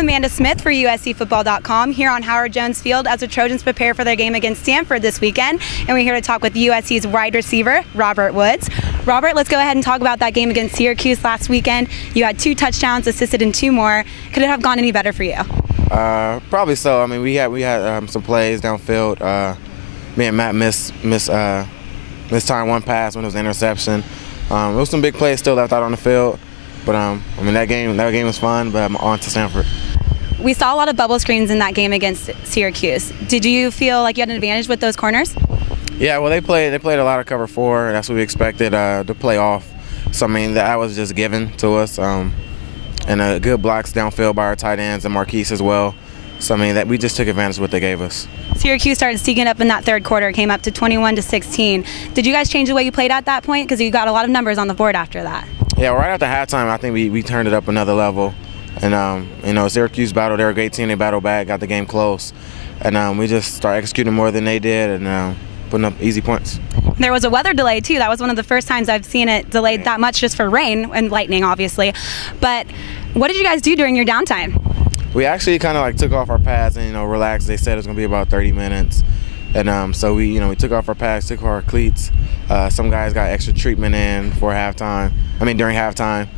Amanda Smith for USCFootball.com here on Howard Jones Field as the Trojans prepare for their game against Stanford this weekend. And we're here to talk with USC's wide receiver, Robert Woods. Robert, let's go ahead and talk about that game against Syracuse last weekend. You had 2 touchdowns, assisted in 2 more. Could it have gone any better for you? Probably so. I mean, we had some plays downfield. Me and Matt missed time one pass when it was an interception. There was some big plays still left out on the field. But I mean, that game was fun, but I'm on to Stanford. We saw a lot of bubble screens in that game against Syracuse. Did you feel like you had an advantage with those corners? Yeah, well, they played a lot of cover 4. That's what we expected to play off. So I mean, that was just given to us, and good blocks downfield by our tight ends and Marquise as well. So I mean, that we just took advantage of what they gave us. Syracuse started sneaking up in that third quarter, came up to 21-16. Did you guys change the way you played at that point? Because you got a lot of numbers on the board after that. Yeah, right after halftime, I think we turned it up another level. And, Syracuse battled. They're a great team. They battled back, got the game close. And we just started executing more than they did and putting up easy points. There was a weather delay, too. That was one of the first times I've seen it delayed that much just for rain and lightning, obviously. But what did you guys do during your downtime? We actually kind of took off our pads and, relaxed. They said it was going to be about 30 minutes. And so we took off our pads, took off our cleats. Some guys got extra treatment in during halftime.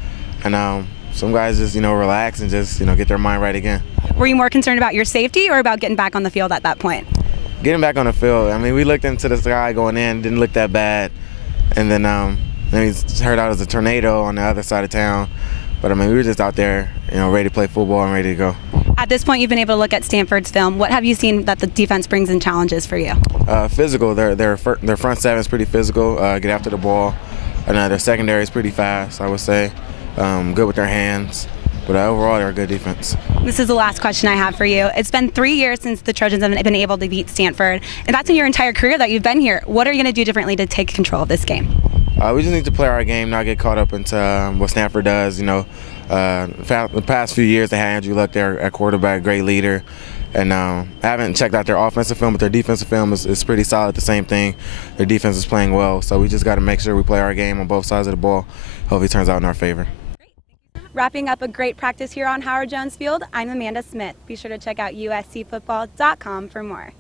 And some guys just, relax and just, get their mind right again. Were you more concerned about your safety or about getting back on the field at that point? Getting back on the field. I mean, we looked into the sky going in, didn't look that bad. And then we heard out as a tornado on the other side of town. But I mean, we were just out there, ready to play football and ready to go. At this point, you've been able to look at Stanford's film. What have you seen that the defense brings in challenges for you? Physical. Their front 7 is pretty physical. Get after the ball, and their secondary is pretty fast, I would say. Good with their hands, but overall, they're a good defense. This is the last question I have for you. It's been 3 years since the Trojans have been able to beat Stanford, and that's in your entire career that you've been here. What are you going to do differently to take control of this game? We just need to play our game, not get caught up into what Stanford does. The past few years they had Andrew Luck there at quarterback, great leader. And I haven't checked out their offensive film, but their defensive film is pretty solid, the same thing. Their defense is playing well, so we just got to make sure we play our game on both sides of the ball. Hopefully it turns out in our favor. Wrapping up a great practice here on Howard Jones Field, I'm Amanda Smith. Be sure to check out USCFootball.com for more.